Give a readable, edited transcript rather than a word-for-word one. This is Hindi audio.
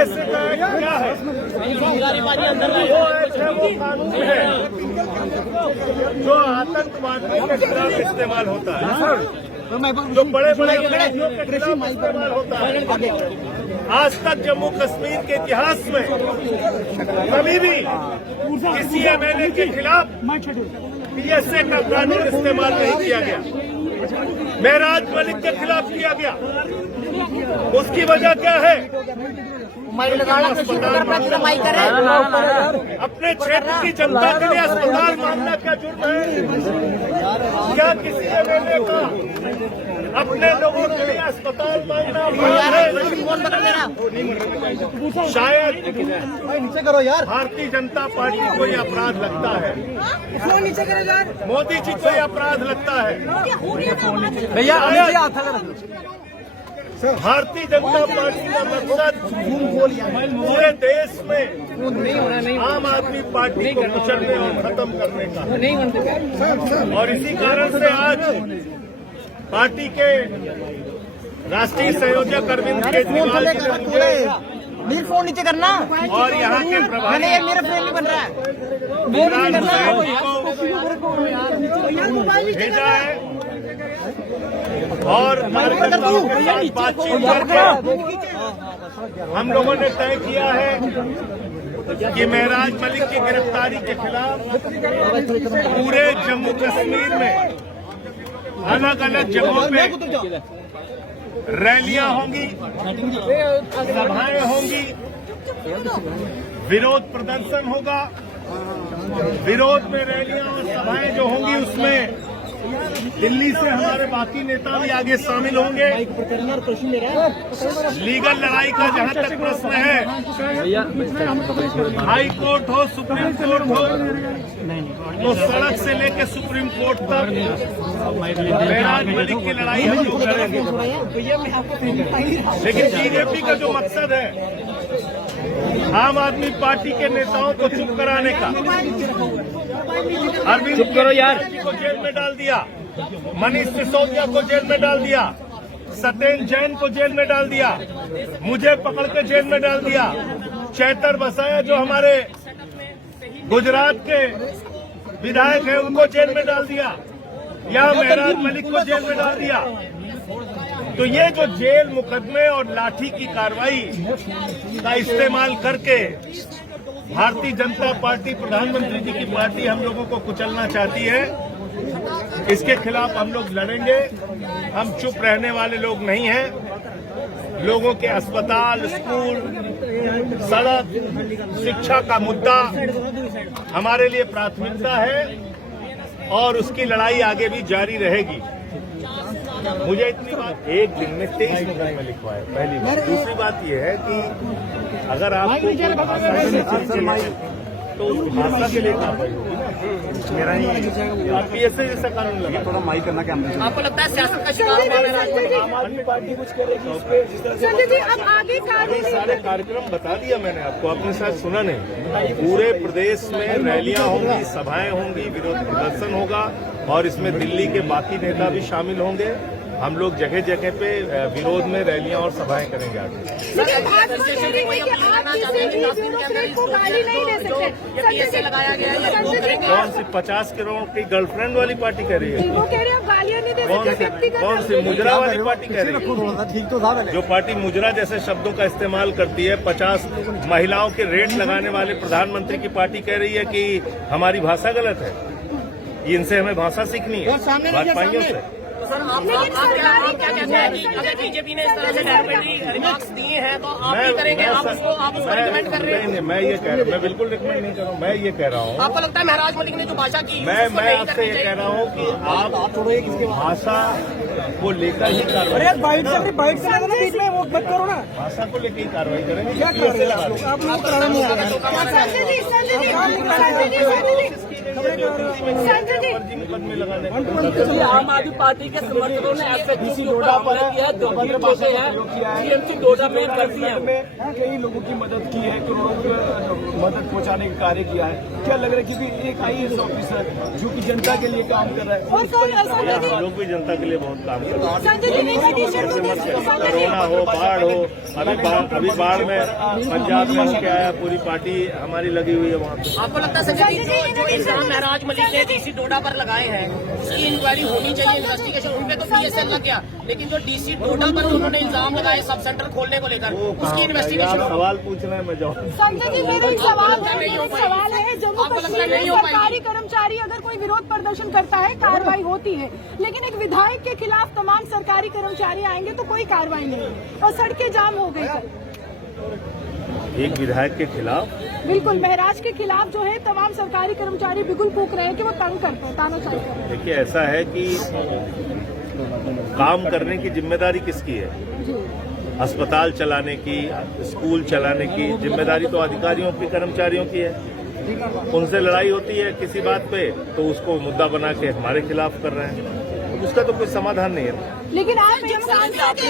पीएसए का एक्ट क्या है? वो एक्ट है, वो कानून है जो आतंकवादियों के खिलाफ इस्तेमाल होता है, जो बड़े बड़े अपराधियों के खिलाफ इस्तेमाल होता है। आज तक जम्मू कश्मीर के इतिहास में कभी भी किसी एमएलए के खिलाफ पीएसए का कानून इस्तेमाल नहीं किया गया। महराज मलिक के खिलाफ किया गया। उसकी वजह क्या है? अपने क्षेत्र की जनता के लिए अस्पताल मांगना क्या जुर्म है? क्या किसी एमएलए का अपने लोगों के लिए अस्पताल मांगना शायद नीचे करो यार। भारतीय जनता पार्टी को यह अपराध लगता है, मोदी जी को यह अपराध लगता है। भारतीय जनता पार्टी का मकसद पूरे देश में आम आदमी पार्टी को कुचलने और खत्म करने का, और इसी कारण से आज पार्टी के राष्ट्रीय संयोजक अरविंद केजरीवाल जी ने मुझे फोन नीचे करना और यहाँ के प्रभारी मेरा फ्रेंड नहीं बन रहा है भेजा है और कार्यकर्ताओं के साथ बातचीत करके हम लोगों ने तय किया है कि महराज मलिक की गिरफ्तारी के खिलाफ पूरे जम्मू कश्मीर में अलग अलग जगहों पे रैलियां होंगी, सभाएं होंगी, विरोध प्रदर्शन होगा। विरोध में रैलियां और सभाएं जो होंगी उसमें दिल्ली से हमारे बाकी नेता भी आगे शामिल होंगे। लीगल लड़ाई का जहां तक प्रश्न है, हाई कोर्ट हो, सुप्रीम कोर्ट हो, तो सड़क से लेकर सुप्रीम कोर्ट तक महराज मलिक की लड़ाई हम लोग लड़ेंगे। लेकिन बीजेपी का जो मकसद है आम आदमी पार्टी के नेताओं को चुप कराने का, अरविंद केजरीवाल को जेल में डाल दिया, मनीष सिसोदिया को जेल में डाल दिया, सत्येंद्र जैन को जेल में डाल दिया, मुझे पकड़ के जेल में डाल दिया, चैतर बसाया जो हमारे गुजरात के विधायक हैं उनको जेल में डाल दिया, या महराज मलिक को जेल में डाल दिया। तो ये जो जेल मुकदमे और लाठी की कार्रवाई का इस्तेमाल करके भारतीय जनता पार्टी, प्रधानमंत्री जी की पार्टी हम लोगों को कुचलना चाहती है, इसके खिलाफ हम लोग लड़ेंगे। हम चुप रहने वाले लोग नहीं हैं। लोगों के अस्पताल, स्कूल, सड़क, शिक्षा का मुद्दा हमारे लिए प्राथमिकता है और उसकी लड़ाई आगे भी जारी रहेगी। मुझे इतनी बात, एक दिन में 23 मुकदमे लिखवाए, पहली बात। दूसरी बात यह है कि अगर आपको तो उस भाषा के लिए कार्रवाई होगी ना। मेरा ही पीएसए जैसा कानून लगा, थोड़ा माइक करना क्या आपको लगता है सियासत का शिकार आम आदमी पार्टी कुछ करेगी उस पर? जिस तरह से अब आगे सारे कार्यक्रम बता दिया मैंने आपको, आपने शायद सुना नहीं। पूरे प्रदेश में रैलियां होंगी, सभाएं होंगी, विरोध प्रदर्शन होगा और इसमें दिल्ली के बाकी नेता भी शामिल होंगे। हम लोग जगह जगह पे विरोध में रैलियां और सभाएं करेंगे आगे। कौन सी 50 करोड़ की गर्लफ्रेंड वाली पार्टी कह रही है? कौन सी मुजरा वाली पार्टी कह रही है? जो पार्टी मुजरा जैसे शब्दों का इस्तेमाल करती है, 50 महिलाओं के रेट लगाने वाले प्रधानमंत्री की पार्टी कह रही है कि हमारी भाषा गलत है। इनसे हमें भाषा सीखनी है, भाजपाइयों से। सर आप क्या कहते हैं कि अगर बीजेपी ने इस तरह से डेफिनेटली रिमार्क्स दिए हैं तो आप भी करेंगे? आप उसको रिकमेंड कर रहे हैं? नहीं, मैं ये कह रहा हूँ, मैं बिल्कुल रिकमेंड नहीं कर रहा हूँ। मैं ये कह रहा हूँ, आपको लगता है महराज मलिक ने जो भाषा की, मैं आपसे ये कह रहा हूँ कि आप भाषा को लेकर ही कार्रवाई, भाषा को लेकर ही कार्रवाई करेंगे। क्या संजय जी फर्जी मुकदमे लगाने आम आदमी पार्टी के समर्थकों ने एसएचजी के ऊपर हमला किया है, गंभीर बातें हैं टीएमसी डोडा में करती है। कई लोगों की मदद की है, करोड़ों की मदद पहुंचाने का कार्य किया है। क्या लग रहा है क्योंकि एक IAS ऑफिसर जो कि जनता के लिए काम कर रहा है, और कौन संजय जी हम लोग भी जनता के लिए बहुत काम कर रहे हैं। संजय जी ने टी-शर्ट कोरोना हो, बाढ़ हो, अभी बाढ़ में पंजाब में क्या है, पूरी पार्टी हमारी लगी हुई है वहाँ पे। आपको लगता है संजय जी जो इल्जाम महराज मलिक ने डीसी डोडा पर लगाए हैं उसकी इंक्वायरी होनी चाहिए, इन्वेस्टिगेशन, उनपे तो PSL लग गया, लेकिन जो डीसी डोडा पर उन्होंने इल्जाम लगाए सब सेंटर खोलने को लेकर उसकी आप इन्वेस्टिगेशन। सवाल पूछ रहे हैं, मैं जवाब। संजय जी मेरा एक सवाल है जम्मू आपको लगता कश्मीर में नहीं हो पाएगी? सरकारी कर्मचारी अगर कोई विरोध प्रदर्शन करता है कार्रवाई होती है, लेकिन एक विधायक के खिलाफ तमाम सरकारी कर्मचारी आएंगे तो कोई कार्रवाई नहीं है और सड़कें जाम हो गई कल। एक विधायक के खिलाफ बिल्कुल महराज के खिलाफ जो है तमाम सरकारी कर्मचारी बिल्कुल फूक रहे हैं कि वो तंग करते हैं, तानाशाही कर रहे हैं। देखिए, ऐसा है कि काम करने की जिम्मेदारी किसकी है? जी अस्पताल चलाने की, स्कूल चलाने की जिम्मेदारी तो अधिकारियों की, कर्मचारियों की है। उनसे लड़ाई होती है किसी बात पे तो उसको मुद्दा बना के हमारे खिलाफ कर रहे हैं, उसका तो कोई समाधान नहीं है। लेकिन आप एक सांसद